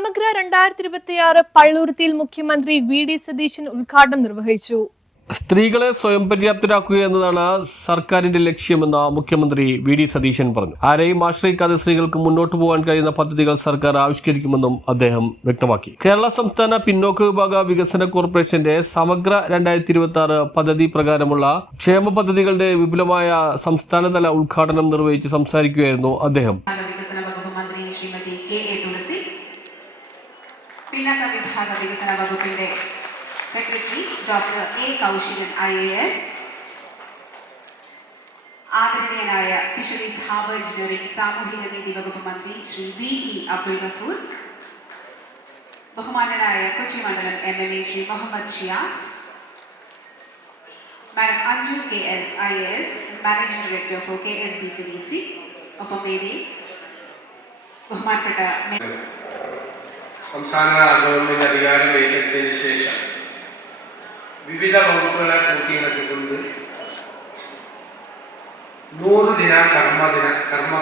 സമഗ്ര 2026 പള്ളൂരുത്തിയിൽ മുഖ്യമന്ത്രി വി.ഡി. സതീശൻ ഉദ്ഘാടനം നിർവഹിച്ചു. സ്ത്രീകളെ സ്വയം പര്യാപ്തരാക്കുക എന്നതാണ് സർക്കാരിന്റെ ലക്ഷ്യമെന്ന് മുഖ്യമന്ത്രി വി.ഡി. സതീശൻ പറഞ്ഞു. ആരെയും ആശ്രയിക്കാതെ സ്ത്രീകൾക്ക് മുന്നോട്ട് പോകാൻ കഴിയുന്ന പദ്ധതികൾ സർക്കാർ ആവിഷ്കരിക്കുമെന്നും അദ്ദേഹം വ്യക്തമാക്കി. കേരള സംസ്ഥാന പിന്നോക്ക വിഭാഗ വികസന കോർപ്പറേഷന്റെ സമഗ്ര 2026 പദ്ധതി പ്രകാരമുള്ള ക്ഷേമ പദ്ധതികളുടെ വിപുലമായ സംസ്ഥാനതല ഉദ്ഘാടനം നിർവഹിച്ച് സംസാരിക്കുകയായിരുന്നു അദ്ദേഹം. പിന്നോക്ക വിഭാഗ വികസന വകുപ്പിന്റെ secretary doctor A Kaushikan IAS, ആദരണീയനായ ഫിഷറീസ് ഹാർബർ എഞ്ചിനീയറിംഗ് സാമൂഹിക നീതി വകുപ്പ് മന്ത്രി ശ്രീ V.E. അബ്ദുൽ ഗഫൂർ, ബഹുമാനനായ കൊച്ചി മണ്ഡലം MLA Shri Muhammad Shiyas, madam Anju KS IAS, managing director for KSBCDC, ഒപ്പം വേദി ബഹുമാനപ്പെട്ട സംസ്ഥാന ഗവൺമെന്റ് അധികാരം ഏറ്റെടുത്തതിന് ശേഷം വിവിധ വകുപ്പുകളെ കൂട്ടിയിണക്കിക്കൊണ്ട് 100 ദിന കർമ്മ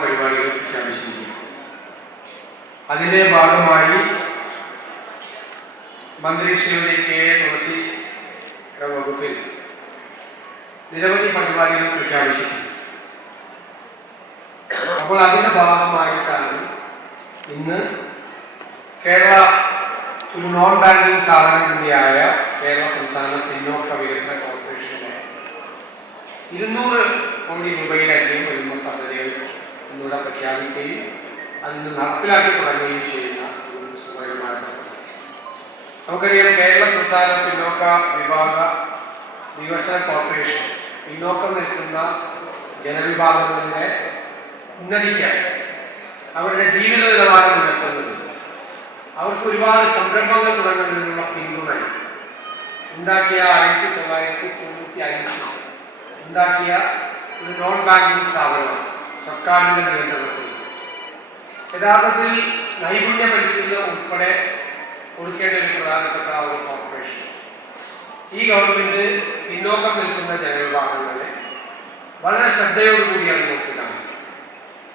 പരിപാടികൾ പ്രഖ്യാപിച്ചിരിക്കുന്നു. അതിന്റെ ഭാഗമായി മന്ത്രി ശ്രീമതി K. തുളസിയുടെ വകുപ്പിൽ നിരവധി പരിപാടികൾ പ്രഖ്യാപിച്ചിട്ടുണ്ട്. അപ്പോൾ അതിന്റെ ഭാഗമായിട്ടാണ് ഇന്ന് കേരള ഒരു നോൺ ബാങ്കിങ് സ്ഥാപനം കൂടിയായ കേരള സംസ്ഥാന പിന്നോക്ക വികസന കോർപ്പറേഷന്റെ 200 കോടി രൂപയിലധികം വരുന്ന പദ്ധതികൾ ഇന്നിവിടെ പ്രഖ്യാപിക്കുകയും അതിന് നടപ്പിലാക്കി തുടങ്ങുകയും ചെയ്യുന്ന ഒരു സുഖകരമായ പദ്ധതി. നമുക്കറിയാം, കേരള സംസ്ഥാന പിന്നോക്ക വിഭാഗ വികസന കോർപ്പറേഷൻ പിന്നോക്കം നിൽക്കുന്ന ജനവിഭാഗങ്ങളുടെ ഉന്നതിക്കായി അവരുടെ ജീവിത നിലവാരം ഉയർത്തുന്നത്, അവർക്ക് ഒരുപാട് സംരംഭങ്ങൾ തുടങ്ങുന്നതിനുള്ള പിന്തുണ ഉണ്ടാക്കിയ 1995 ഉണ്ടാക്കിയ ഒരു നോൺ ബാങ്കിങ് സ്ഥാപനമാണ് സർക്കാരിൻ്റെ നിയന്ത്രണത്തിൽ. യഥാർത്ഥത്തിൽ നൈപുണ്യ പരിശീലനം ഉൾപ്പെടെ കൊടുക്കേണ്ട ഒരു പ്രധാനപ്പെട്ട ഒരു കോർപ്പറേഷൻ. ഈ ഗവൺമെന്റ് പിന്നോക്കം നിൽക്കുന്ന ജനവിഭാഗങ്ങളെ വളരെ ശ്രദ്ധയോടുകൂടിയാണ് നോക്കുന്നത്.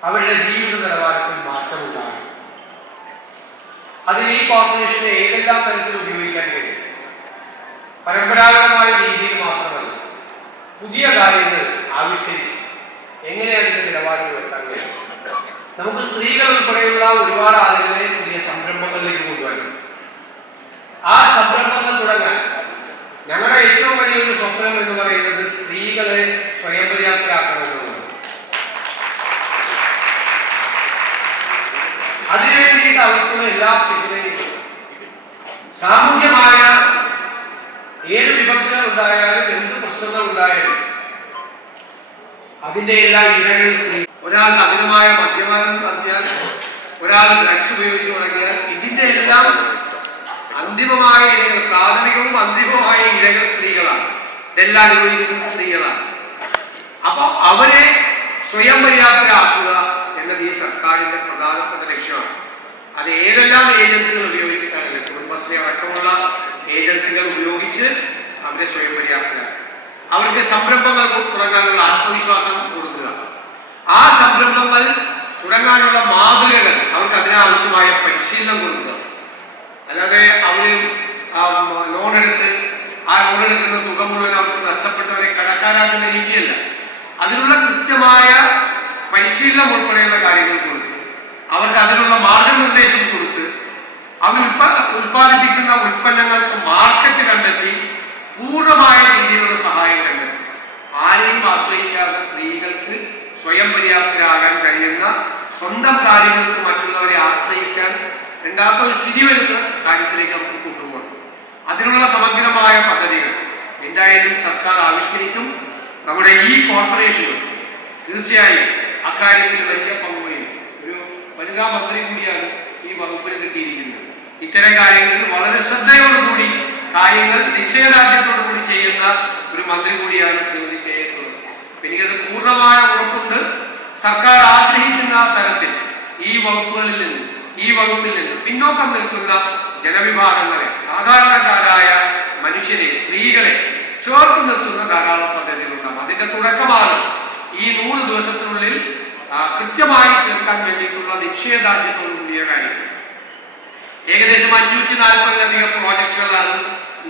അവരുടെ ജീവിത നിലവാരത്തിൽ മാറ്റമുണ്ടാകും. അതിന് ഈ കോർപ്പറേഷനെ ഏതെല്ലാം തരത്തിൽ ഉപയോഗിക്കാൻ കഴിയും? പരമ്പരാഗതമായ രീതിയിൽ മാത്രമല്ല, പുതിയ കാര്യങ്ങൾ ആവിഷ്കരിച്ച് എങ്ങനെ അതിന്റെ നിലവാരങ്ങൾ വെക്കാൻ കഴിയും? നമുക്ക് സ്ത്രീകൾ ഉൾപ്പെടെയുള്ള ഒരുപാട് ആളുകളെ പുതിയ സംരംഭങ്ങളിലേക്ക് കൊണ്ടുവരണം. ആ സംരംഭങ്ങൾ തുടങ്ങാൻ ഞങ്ങളുടെ ഏറ്റവും വലിയൊരു സ്വപ്നം എന്ന് പറയുന്നത് സ്ത്രീകളെ സ്വയം പര്യാപ്തരാക്കണമെന്നുള്ളതാണ്. അതിനുവേണ്ടിയിട്ട് അവർക്കുള്ള എല്ലാ പിന്തുണയും, സാമൂഹ്യമായ ഏത് വിപത്തുകൾ ഉണ്ടായാലും എന്ത് പ്രശ്നങ്ങൾ ഉണ്ടായാലും അതിന്റെ എല്ലാ ഇരകൾ ഒരാൾക്ക് അമിതമായ മദ്യപാനം നടത്തിയാൽ, ഒരാൾ ഡ്രഗ്സ് ഉപയോഗിച്ച് തുടങ്ങിയാൽ ഇതിന്റെ എല്ലാം അന്തിമമായ ഇരകൾ, പ്രാഥമികവും അന്തിമമായ ഇരകൾ സ്ത്രീകളാണ്. ഇതെല്ലാം അനുഭവിക്കുന്നത് സ്ത്രീകളാണ്. അപ്പൊ അവരെ സ്വയം പര്യാപ്തരാക്കുക എന്നത് ഈ സർക്കാരിന്റെ പ്രധാനപ്പെട്ട ലക്ഷ്യമാണ്. അത് ഏതെല്ലാം ഏജൻസികൾ ഉപയോഗിച്ചിട്ടാണ്, കുടുംബശ്രീ അടക്കമുള്ള ഏജൻസികൾ ഉപയോഗിച്ച് അവരെ സ്വയം പര്യാപ്തരാക്കുക. അവർക്ക് സംരംഭങ്ങൾ തുടങ്ങാനുള്ള ആത്മവിശ്വാസം കൊടുക്കുക. ആ സംരംഭങ്ങൾ തുടങ്ങാനുള്ള മാതൃകകൾ, അവർക്ക് അതിനാവശ്യമായ പരിശീലനം കൊടുക്കുക. അല്ലാതെ അവര് ലോണെടുത്ത് ആ ലോണെടുക്കുന്ന തുക മുഴുവൻ അവർക്ക് നഷ്ടപ്പെട്ടവരെ കടക്കാരാക്കുന്ന രീതിയല്ല. അതിനുള്ള കൃത്യമായ പരിശീലനം ഉൾപ്പെടെയുള്ള കാര്യങ്ങൾ കൊടുത്ത്, അവർക്ക് അതിനുള്ള മാർഗനിർദ്ദേശം കൊടുത്ത്, അവർ ഉൽപ്പാദിപ്പിക്കുന്ന ഉൽപ്പന്നങ്ങൾക്ക് മാർക്കറ്റ് കണ്ടെത്തി പൂർണ്ണമായ രീതിയിലുള്ള സഹായം കണ്ടെത്തി ആരെയും ആശ്രയിക്കാതെ സ്ത്രീകൾക്ക് സ്വയം പര്യാപ്തരാകാൻ കഴിയുന്ന, സ്വന്തം കാര്യങ്ങൾക്ക് മറ്റുള്ളവരെ ആശ്രയിക്കാൻ വേണ്ടാത്ത ഒരു സ്ഥിതി വരുന്ന കാര്യത്തിലേക്ക് നമുക്ക് കൊണ്ടുപോകണം. അതിനുള്ള സമഗ്രമായ പദ്ധതികൾ എന്തായാലും സർക്കാർ ആവിഷ്കരിക്കും. നമ്മുടെ ഈ കോർപ്പറേഷനും തീർച്ചയായും അക്കാര്യത്തിൽ വലിയ പങ്കുവഹിക്കും. ഒരു വനിതാ മന്ത്രി കൂടിയാണ് ഈ വകുപ്പിന് കിട്ടിയിരിക്കുന്നത്. ഇത്തരം കാര്യങ്ങളിൽ വളരെ ശ്രദ്ധയോടുകൂടി കാര്യങ്ങൾ നിശ്ചയദാർഢ്യത്തോടുകൂടി ചെയ്യുന്ന ഒരു മന്ത്രി കൂടിയാണ് ശ്രീമതി K. തുളസി. എനിക്കത് പൂർണ്ണമായ ഉറപ്പുണ്ട്. സർക്കാർ ആഗ്രഹിക്കുന്ന തരത്തിൽ ഈ വകുപ്പിൽ നിന്ന് പിന്നോക്കം നിൽക്കുന്ന ജനവിഭാഗങ്ങളെ, സാധാരണക്കാരായ മനുഷ്യരെ, സ്ത്രീകളെ ചേർത്ത് നിർത്തുന്ന ധാരാളം പദ്ധതികളുണ്ടാകും. അതിന്റെ തുടക്കമാണ് ഈ 100 ദിവസത്തിനുള്ളിൽ കൃത്യമായി തീർക്കാൻ വേണ്ടിയിട്ടുള്ള നിശ്ചയദാർഢ്യത്തോടു കൂടിയ കാര്യം. ഏകദേശം 540-ലധികം പ്രോജക്റ്റുകളാണ്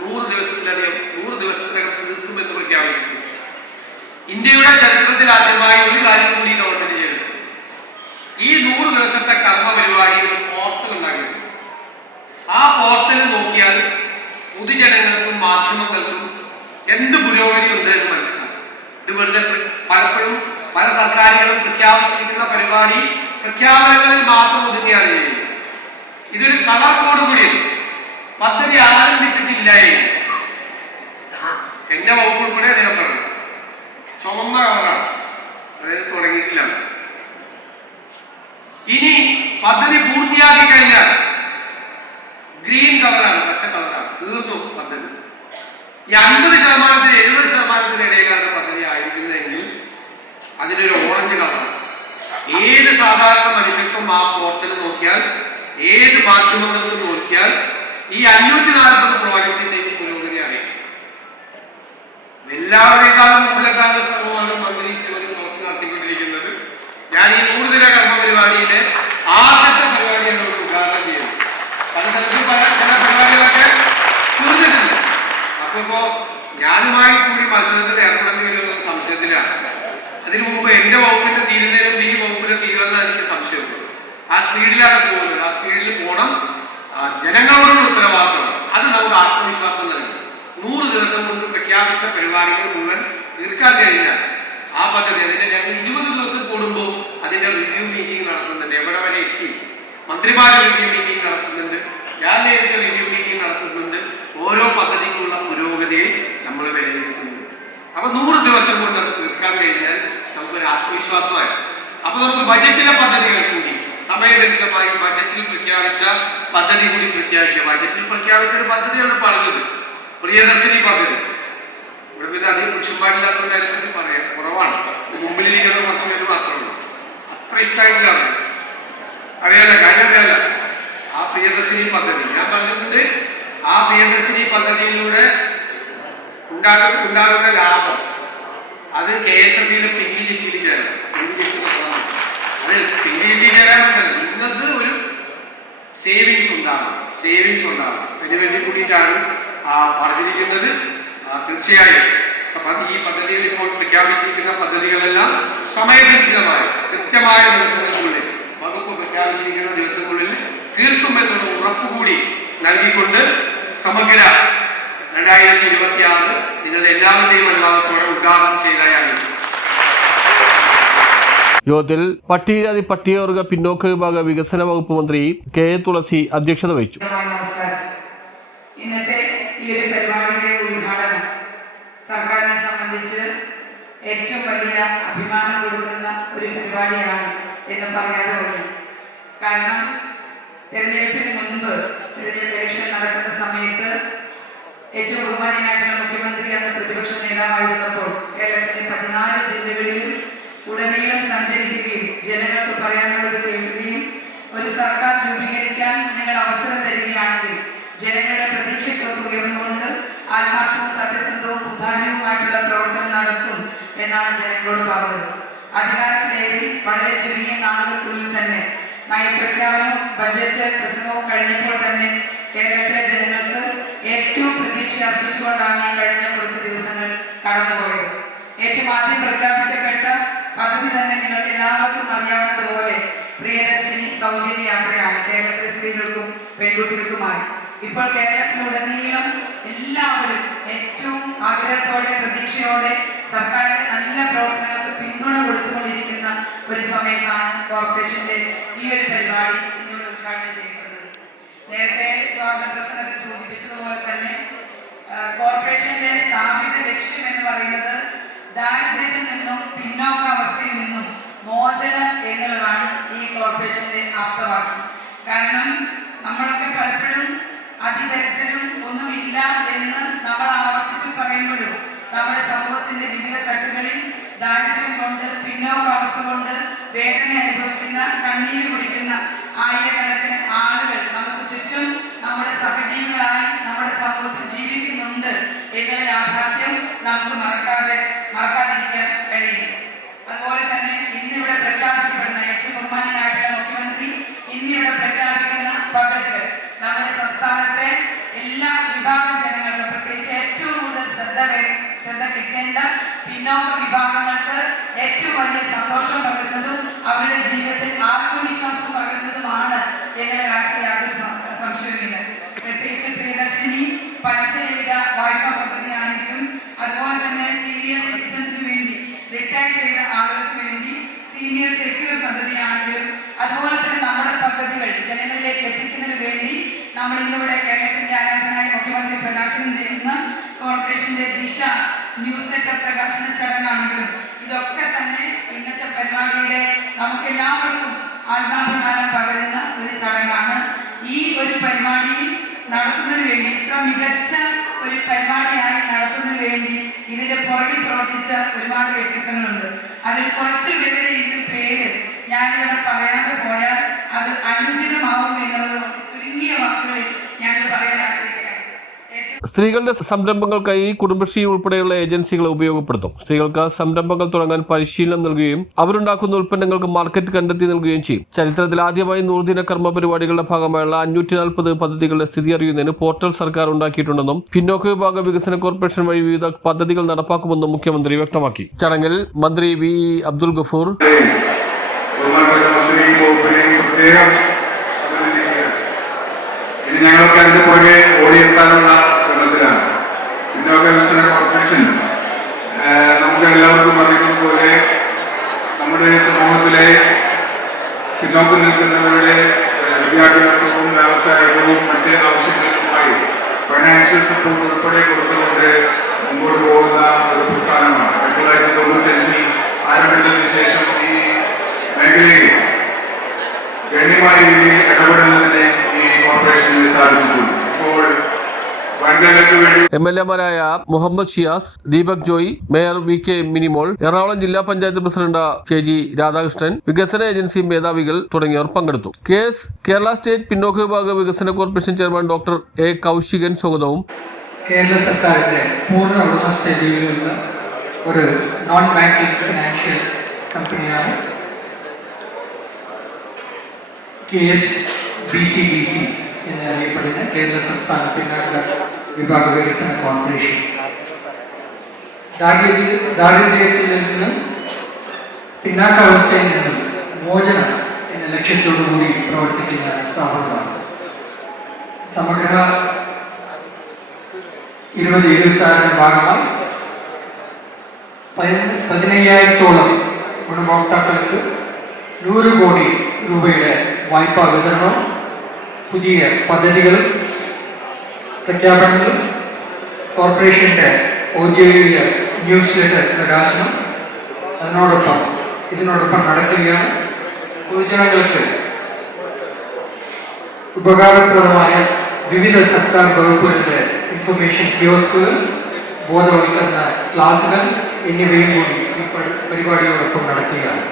100 ദിവസത്തിനകം തീർക്കുമെന്ന് പ്രഖ്യാപിച്ചിട്ടുണ്ട്. ഇന്ത്യയുടെ ചരിത്രത്തിൽ ആദ്യമായി ഒരു കാര്യം കൂടി ഗവൺമെന്റ് ചെയ്തത്, ഈ 100 ദിവസത്തെ കർമ്മ പരിപാടിയിൽ പോർട്ടൽ ഉണ്ടാക്കിയിട്ടുണ്ട്. ആ പോർട്ടൽ നോക്കിയാൽ പൊതുജനങ്ങൾക്കും മാധ്യമങ്ങൾക്കും എന്ത് പുരോഗതി ഉണ്ട് എന്ന് മനസ്സിലാക്കും. ഇത് വെറുതെ പലപ്പോഴും പല സർക്കാരുകളും പ്രഖ്യാപിച്ചിരിക്കുന്ന പരിപാടി പ്രഖ്യാപനങ്ങളിൽ മാത്രം ഒതുങ്ങിയാണ് ചെയ്യുന്നത്. ഇതൊരു കളർ കോഡ് കൂടിയാണ്. പദ്ധതി ആരംഭിച്ചിട്ടില്ല. എന്റെ വകുപ്പ് ഉൾപ്പെടെ ഞാൻ പറഞ്ഞു, ചുവന്ന കളറാണ്, അതായത് തുടങ്ങിയിട്ടില്ല. ഇനി പദ്ധതി പൂർത്തിയാക്കി കഴിഞ്ഞാൽ ഗ്രീൻ കളറാണ്, പച്ച കളറാണ്, തീർന്നു പദ്ധതി. ഈ 50%-നും 70%-നും ഇടയിലാണ് പദ്ധതി ആയിരിക്കുന്നതെങ്കിൽ അതിനൊരു ഓറഞ്ച് കളറാണ്. ഏത് സാധാരണ മനുഷ്യർക്കും ആ പോർട്ടൽ നോക്കിയാൽ, ഏത് മാധ്യമങ്ങൾക്കും നോക്കിയാൽ ഈ 540 പ്രോജക്റ്റിന്റെയും പുരോഗതി അറിയാം. എല്ലാവരേക്കാളും മുമ്പിലെത്താനുള്ള ശ്രമമാണ് മന്ത്രി ശിവൻ നടത്തിക്കൊണ്ടിരിക്കുന്നത്. ഞാൻ ഈ 100 ദിന കർമ്മ പരിപാടിയിലെ ആദ്യത്തെ പരിപാടി എന്നോട് ഉദ്ഘാടനം ചെയ്യുന്നു. അതനുസരിച്ച് ചില പരിപാടികളൊക്കെ തീർന്നിട്ടുണ്ട്. അപ്പൊ ഞാനുമായി കൂടി മത്സരത്തിൽ ഏർപ്പെടേണ്ടി വരുന്ന സംശയത്തിലാണ്. അതിനു മുമ്പ് എന്റെ വകുപ്പിന്റെ തീരുന്നതിനും ഈ വകുപ്പിന്റെ തീരുവെന്ന് എനിക്ക് സംശയമുണ്ട്. ആ സ്പീഡിലാണ് പോകുന്നത്. ആ സ്പീഡിൽ പോകണം. ജനങ്ങളോടുള്ള ഉത്തരവാദിത്വം, അത് നമുക്ക് ആത്മവിശ്വാസം നൽകും. 100 ദിവസം കൊണ്ട് പ്രഖ്യാപിച്ച പരിപാടികൾ മുഴുവൻ തീർക്കാൻ കഴിഞ്ഞാൽ ആ പദ്ധതി, അതിന്റെ ഞങ്ങൾ 20 ദിവസം കൂടുമ്പോൾ അതിന്റെ റിവ്യൂ മീറ്റിംഗ് നടത്തുന്നുണ്ട്. എവിടെ വരെ എത്തി? മന്ത്രിമാരുടെ റിവ്യൂ മീറ്റിംഗ് നടത്തുന്നുണ്ട്, ഞാൻ നേരിട്ട് റിവ്യൂ മീറ്റിംഗ് നടത്തുന്നുണ്ട്. ഓരോ പദ്ധതിക്കുള്ള പുരോഗതിയെ നമ്മൾ വിലയിരുത്തുന്നുണ്ട്. അപ്പൊ 100 ദിവസം കൊണ്ട് അത് തീർക്കാൻ കഴിഞ്ഞാൽ നമുക്കൊരു ആത്മവിശ്വാസമായി. അപ്പൊ നമുക്ക് ബജറ്റിലെ പദ്ധതികൾ കൂടി സമയബന്ധിതമായി ബജറ്റിൽ പ്രഖ്യാപിച്ച പദ്ധതി കൂടി പ്രഖ്യാപിക്കുക. ബജറ്റിൽ പ്രഖ്യാപിച്ച ഒരു പദ്ധതിയാണ് പറഞ്ഞത്, പ്രിയദർശിനി പദ്ധതി. ഇവിടെ പിന്നെ അധികം പുരുഷന്മാരില്ലാത്തവരെ പറ്റി പറയാം, കുറവാണ്. മുമ്പിലിരിക്കുന്ന കുറച്ച് പേര് മാത്രമേ അത്ര ഇഷ്ടമായിട്ടില്ല. അറിയാലോ, കാര്യം അറിയാലോ. ആ പ്രിയദർശിനി പദ്ധതി ഞാൻ പറഞ്ഞിട്ടുണ്ട്. ആ പ്രിയദർശിനി പദ്ധതിയിലൂടെ ഉണ്ടാകുന്ന ലാഭം അത് KSFE-യിലെ പിങ്കി ചിറ്റിയിൽ ചേരാം. അത് പിങ്കി ചിറ്റി ചേരാനുണ്ടല്ലോ, നിങ്ങൾക്ക് ഒരു സേവിങ്സ് ഉണ്ടാകും. അതിന് വേണ്ടി കൂടിയിട്ടാണ് പറഞ്ഞിരിക്കുന്നത്. തീർച്ചയായും ഈ പദ്ധതികൾ ഇപ്പോൾ പ്രഖ്യാപിച്ചിരിക്കുന്ന പദ്ധതികളെല്ലാം സമയബന്ധിതമായി കൃത്യമായ ദിവസങ്ങൾക്കുള്ളിൽ, വകുപ്പ് പ്രഖ്യാപിച്ചിരിക്കുന്ന ദിവസങ്ങളിൽ തീർക്കുമെന്നുള്ള ഉറപ്പുകൂടി നൽകിക്കൊണ്ട് സമഗ്ര 2026 നിങ്ങളുടെ എല്ലാവരുടെയും അനുവാദത്തോടെ ഉദ്ഘാടനം ചെയ്തതാണ്. യോഗത്തിൽ പട്ടികജാതി പട്ടികവർഗ പിന്നോക്ക വിഭാഗ വികസന വകുപ്പ് മന്ത്രി കെ തുളസി അധ്യക്ഷത വഹിച്ചു. ഇന്നത്തെ ഈ ഒരു പരിപാടിയുടെ ഉദ്ഘാടനം സർക്കാരിനെ സംബന്ധിച്ച് ഏറ്റവും വലിയ അഭിമാനം കൊടുക്കുന്ന ഒരു പരിപാടിയാണ് എന്ന് പറയാതെ വയ്യ. കാരണം തെരഞ്ഞെടുപ്പിന് മുൻപ്, തെരഞ്ഞെടുപ്പ് ഇലക്ഷൻ നടക്കുന്ന സമയത്ത് ഏറ്റവും ബഹുമാന്യനായിട്ടുള്ള മുഖ്യമന്ത്രി എന്ന പ്രതിപക്ഷ നേതാവായിരുന്നപ്പോൾ കേരളത്തിന്റെ 14 ജില്ലകളിലും ഉടനീളം സഞ്ചരിക്കുകയും ജനങ്ങൾക്ക് പറയാനുള്ളത് കേൾക്കുകയും ഒരു സർക്കാർ രൂപീകരിക്കാൻ നിങ്ങൾ അവസരം തരികയാണെങ്കിൽ ജനങ്ങളുടെ പ്രതീക്ഷയ്ക്കൊക്കെ ഉയർന്നുകൊണ്ട് ആത്മാർത്ഥവും സത്യസന്ധവും സുതാര്യവുമായിട്ടുള്ള പ്രവർത്തനം നടക്കും എന്നാണ് ജനങ്ങളോട് പറഞ്ഞത്. അധികാരത്തിലേറി വളരെ ചുരുങ്ങിയ നാളുകൾക്കുള്ളിൽ തന്നെ നയപ്രഖ്യാപനവും ബജറ്റ് പ്രസംഗവും കഴിഞ്ഞപ്പോൾ തന്നെ കേരളത്തിലെ ജനങ്ങൾക്ക് ഏറ്റവും പ്രതീക്ഷ അർപ്പിച്ചുകൊണ്ടാണ് ഈ കഴിഞ്ഞ കുറച്ച് ദിവസങ്ങൾ കടന്നുപോയത്. ഏറ്റവും ആദ്യം പ്രഖ്യാപിക്കപ്പെട്ട പദ്ധതി തന്നെ നിങ്ങൾക്ക് എല്ലാവർക്കും അറിയാവുന്നതുപോലെ പ്രിയദർശിനി സൗജന്യ യാത്രയാണ് കേരളത്തിലെ സ്ത്രീകൾക്കും പെൺകുട്ടികൾക്കുമായി. ഇപ്പോൾ കേരളത്തിലുടനീളം എല്ലാവരും ഏറ്റവും ആഗ്രഹത്തോടെ പ്രതീക്ഷയോടെ സർക്കാരിന്റെ നല്ല പ്രവർത്തനങ്ങൾക്ക് പിന്തുണ കൊടുത്തുകൊണ്ടിരിക്കുന്ന ഒരു സമയത്താണ് കോർപ്പറേഷന്റെ ഈ ഒരു പരിപാടി ഇന്നിവിടെ ഉദ്ഘാടനം ചെയ്യപ്പെടുന്നത്. നേരത്തെ സ്വാഗത പ്രസംഗത്തിൽ സൂചിപ്പിച്ചതുപോലെ തന്നെ കോർപ്പറേഷന്റെ സ്ഥാപിത ലക്ഷ്യം എന്ന് പറയുന്നത് ദാരിദ്ര്യത്തിൽ നിന്നും പിന്നോക്കാവസ്ഥയിൽ നിന്നും മോചനം എന്നുള്ളതാണ് ഈ കോർപ്പറേഷന്റെ ആപ്തവാക്യം. കാരണം നമ്മളൊക്കെ പലപ്പോഴും അതിദരിദ്രരും ഒന്നുമില്ല എന്ന് നമ്മൾ ആവർത്തിച്ചു പറയുമ്പോഴും നമ്മുടെ സമൂഹത്തിന്റെ വിവിധ തട്ടുകളിൽ ദാരിദ്ര്യം കൊണ്ട്, പിന്നോക്കാവസ്ഥ കൊണ്ട് വേദന അനുഭവിക്കുന്ന, കണ്ണീര് കുടിക്കുന്ന ആയിരക്കണക്കിന് ആളുകൾ നമുക്ക് ചുറ്റും നമ്മുടെ സഹജീവികളായി നമ്മുടെ സമൂഹത്തിൽ ജീവിക്കുന്നുണ്ട് എന്നുള്ള യാഥാർത്ഥ്യം നമുക്ക് മറക്കാതിരിക്കാൻ കഴിയും. അതുപോലെ തന്നെ ഇന്നിവിടെ പ്രഖ്യാപിക്കപ്പെടുന്ന ഏറ്റവും ബഹുമാന്യനായിട്ടുള്ള മുഖ്യമന്ത്രി ഇന്നിവിടെ പ്രഖ്യാപിക്കുന്ന പദ്ധതികൾ പിന്നോക്ക വിഭാഗങ്ങൾക്ക് ഏറ്റവും വലിയ സന്തോഷം പകരുന്നതും അവരുടെ ജീവിതത്തിൽ ആത്മവിശ്വാസം പകരുന്നതുമാണ് എന്നുള്ള കാര്യത്തിൽ യാതൊരു സംശയമില്ല. പ്രത്യേകിച്ച് പ്രിയദർശിനി പലിശരഹിത വായ്പാ പദ്ധതിയാണെങ്കിലും അതുപോലെ തന്നെ സീനിയർ സിറ്റിസൺസിന് വേണ്ടി റിട്ടയർ ചെയ്ത ആളുകൾക്ക് വേണ്ടി സീനിയർ സെക്യൂർ പദ്ധതിയാണെങ്കിലും അതുപോലെ തന്നെ നമ്മുടെ പദ്ധതികൾ ജനങ്ങളിലേക്ക് എത്തിക്കുന്നതിന് വേണ്ടി നമ്മൾ ഇന്നിവിടെ കേരളത്തിന്റെ ആരാധനായ മുഖ്യമന്ത്രി പ്രകാശനം ചെയ്യുന്ന കോർപ്പറേഷന്റെ ദിശ ന്യൂസ് ലെറ്റർ പ്രകാശന ചടങ്ങാണെങ്കിലും ഇതൊക്കെ തന്നെ ഇന്നത്തെ പരിപാടിയുടെ നമുക്ക് എല്ലാവർക്കും ആത്മാഭിമാനം പകരുന്ന ഒരു ചടങ്ങാണ്. ഈ ഒരു പരിപാടി നടത്തുന്നതിന് വേണ്ടി ഇത്ര മികച്ച ഒരു പരിപാടിയായി നടത്തുന്നതിന് വേണ്ടി ഇതിന്റെ പുറകിൽ പ്രവർത്തിച്ച ഒരുപാട് വ്യക്തിത്വങ്ങളുണ്ട്. അതിൽ കുറച്ച് പേരുടെ ഇതിന്റെ പേര് ഞാനിവിടെ പറയാതെ പോയാൽ അത് അനുചിതമാവും എന്നുള്ളത് ചുരുങ്ങിയ വാക്കുകളിൽ ഞാനിത് പറയാൻ ആഗ്രഹിക്കുകയാണ്. സ്ത്രീകളുടെ സംരംഭങ്ങൾക്കായി കുടുംബശ്രീ ഉൾപ്പെടെയുള്ള ഏജൻസികളെ ഉപയോഗപ്പെടുത്തും. സ്ത്രീകൾക്ക് സംരംഭങ്ങൾ തുടങ്ങാൻ പരിശീലനം നൽകുകയും അവരുണ്ടാക്കുന്ന ഉൽപ്പന്നങ്ങൾക്ക് മാർക്കറ്റ് കണ്ടെത്തി നൽകുകയും ചെയ്യും. ചരിത്രത്തിൽ ആദ്യമായി 100 ദിന കർമ്മ പരിപാടികളുടെ ഭാഗമായുള്ള 540 പദ്ധതികളുടെ സ്ഥിതി അറിയുന്നതിന് പോർട്ടൽ സർക്കാർ ഉണ്ടാക്കിയിട്ടുണ്ടെന്നും പിന്നോക്ക വിഭാഗ വികസന കോർപ്പറേഷൻ വഴി വിവിധ പദ്ധതികൾ നടപ്പാക്കുമെന്നും മുഖ്യമന്ത്രി വ്യക്തമാക്കി. ചടങ്ങിൽ മന്ത്രി വി അബ്ദുൽ ഗഫൂർ, ഞങ്ങൾക്ക് അതിന് പുറകെ ഓടിയെത്താനുള്ള ശ്രമത്തിലാണ്. പിന്നോക്ക വികസന കോർപ്പറേഷൻ നമുക്ക് എല്ലാവർക്കും അറിയുന്നത് പോലെ നമ്മുടെ സമൂഹത്തിലെ പിന്നോക്കം നിൽക്കുന്നവരുടെ വിദ്യാഭ്യാസവും വ്യാവസായികവും മറ്റ് ആവശ്യങ്ങൾക്കുമായി ഫൈനാൻഷ്യൽ സപ്പോർട്ട് ഉൾപ്പെടെ കൊടുത്തുകൊണ്ട് മുമ്പോട്ട് പോകുന്ന ഒരു പ്രസ്ഥാനമാണ്. 1995 ആരംഭിച്ചതിന് ശേഷം ഈ മേഖലയിൽ ഗണ്യമായ രീതിയിൽ ഇടപെടുന്നതിന് കോർപ്പറേഷനിൽ സാധിച്ചിട്ടുണ്ട്. ഇപ്പോൾ വനിതകൾക്ക് വേണ്ടി MLA-മാരായ മുഹമ്മദ് ഷിയാസ്, ദീപക് ജോയ്, മേയർ VK മിനിമോൾ, എറണാകുളം ജില്ലാ പഞ്ചായത്ത് പ്രസിഡന്റ് KG രാധാകൃഷ്ണൻ, വികസന ഏജൻസി മേധാവികൾ തുടങ്ങിയവർ പങ്കെടുത്തു. കേരള സ്റ്റേറ്റ് പിന്നോക്ക വിഭാഗ വികസന corporation chairman doctor A Kaushikan സ്വാഗതവും കേരള സർക്കാരിന്റെ പൂർണ്ണ ഉടമസ്ഥതയിലുള്ള ഒരു നോൺ ബാങ്കിംഗ് ഫിനാൻഷ്യൽ കമ്പനിയാണ് KSBCDC എന്നറിയപ്പെടുന്ന കേരള സംസ്ഥാന പിന്നാക്ക വിഭാഗ വികസന കോർപ്പറേഷൻ. ദാരിദ്ര്യത്തിൽ നിന്ന് പിന്നാക്കാവസ്ഥയിൽ നിന്നും മോചനം എന്ന ലക്ഷ്യത്തോടു കൂടി പ്രവർത്തിക്കുന്ന സ്ഥാപനമാണ്. സമഗ്ര 2026 ഭാഗമായി 15,000-ഓളം ഗുണഭോക്താക്കൾക്ക് 100 കോടി രൂപയുടെ വായ്പാ വിതരണം, പുതിയ പദ്ധതികളും പ്രഖ്യാപനങ്ങളും, കോർപ്പറേഷൻ്റെ ഔദ്യോഗിക ന്യൂസ് ലെറ്റർ പ്രകാശനം ഇതിനോടൊപ്പം നടക്കുകയാണ്. പൊതുജനങ്ങൾക്ക് ഉപകാരപ്രദമായ വിവിധ സർക്കാർ വകുപ്പുകളുടെ ഇൻഫർമേഷൻ കിയോസ്കുകൾ, ബോധവൽക്കരണ ക്ലാസുകൾ എന്നിവയും കൂടി ഈ പരിപാടിയോടൊപ്പം നടത്തുകയാണ്.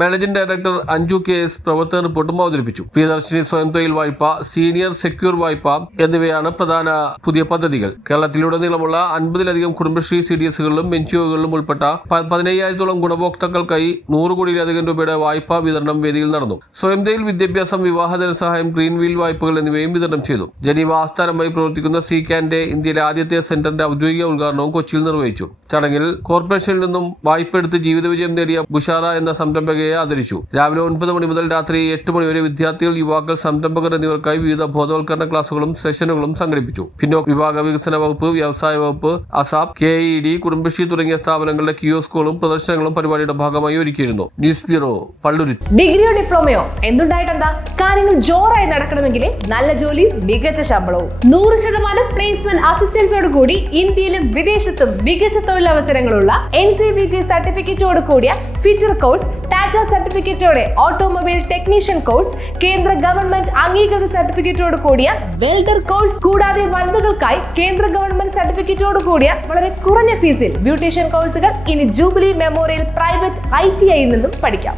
മാനേജിംഗ് ഡയറക്ടർ അഞ്ജു KS പ്രവർത്തന റിപ്പോർട്ടും അവതരിപ്പിച്ചു. പ്രിയദർശിനി സ്വയം തൊഴിൽ വായ്പ, സീനിയർ സെക്യൂർ വായ്പ എന്നിവയാണ് പ്രധാന പുതിയ പദ്ധതികൾ. കേരളത്തിലുടനീളമുള്ള 50-ലധികം കുടുംബശ്രീ CDSകളിലും NGOകളിലും ഉൾപ്പെട്ട 15,000-ഓളം ഗുണഭോക്താക്കൾക്കായി 100 കോടിയിലധികം രൂപയുടെ വായ്പാ വിതരണം വേദിയിൽ നടന്നു. സ്വയം തൊഴിൽ, വിദ്യാഭ്യാസം, വിവാഹ ധനസഹായം, ഗ്രീൻ വീൽ വായ്പകൾ എന്നിവയും വിതരണം ചെയ്തു. ജനീവ ആസ്ഥാനമായി പ്രവർത്തിക്കുന്ന CCAN-ന്റെ ഇന്ത്യയിലെ ആദ്യത്തെ സെന്ററിന്റെ ഔദ്യോഗിക ഉദ്ഘാടനവും കൊച്ചിയിൽ നിർവഹിച്ചു. ചടങ്ങിൽ കോർപ്പറേഷനിൽ നിന്നും വായ്പ എടുത്ത് ജീവിത വിജയം നേടിയ ബുഷാറ എന്ന സംരംഭകയെ ആദരിച്ചു. രാവിലെ 9 മണി മുതൽ രാത്രി 8 മണി വരെ വിദ്യാർത്ഥികൾ, യുവാക്കൾ, സംരംഭകർ എന്നിവർക്കായി വിവിധ ബോധവൽക്കരണ ക്ലാസുകളും സെഷനുകളും സംഘടിപ്പിച്ചു. പിന്നോക്ക വിഭാഗ വികസന വകുപ്പ്, വ്യവസായ വകുപ്പ്, അസാപ്, KED, കുടുംബശ്രീ തുടങ്ങിയ സ്ഥാപനങ്ങളുടെ കിയോസ്കുകളും പ്രദർശനങ്ങളും പരിപാടിയുടെ ഭാഗമായി ഒരുക്കിയിരുന്നു. News bureau, Palluruthy. ഡിഗ്രിയോ ഡിപ്ലോമയോ എന്തുണ്ടായിട്ടെന്താ, കാര്യങ്ങൾ ജോറായി നടക്കണമെങ്കിൽ നല്ല ജോലി, മികച്ച ശമ്പളവും 100% പ്ലേസ്മെന്റ് അസിസ്റ്റൻസോട് കൂടി ഇന്ത്യയിലും വിദേശത്തും മികച്ച തൊഴിലവസരങ്ങളുള്ള NCVT സർട്ടിഫിക്കറ്റോട് കൂടിയ ഫിറ്റർ കോഴ്സ്, ടാറ്റ സർട്ടിഫിക്കറ്റോടെ ഓട്ടോമൊബൈൽ ടെക്നീഷ്യൻ കോഴ്സ്, കേന്ദ്ര ഗവൺമെന്റ് അംഗീകൃത സർട്ടിഫിക്കറ്റോട് കൂടിയ വെൽഡർ കോഴ്സ്, കൂടാതെ വനിതകൾക്കായി കേന്ദ്ര ഗവൺമെന്റ് സർട്ടിഫിക്കറ്റോട് കൂടിയ വളരെ കുറഞ്ഞ ഫീസിൽ ബ്യൂട്ടീഷ്യൻ കോഴ്സുകൾ ഇനി ജൂബിലി മെമ്മോറിയൽ പ്രൈവറ്റ് ITI നിന്നും പഠിക്കാം.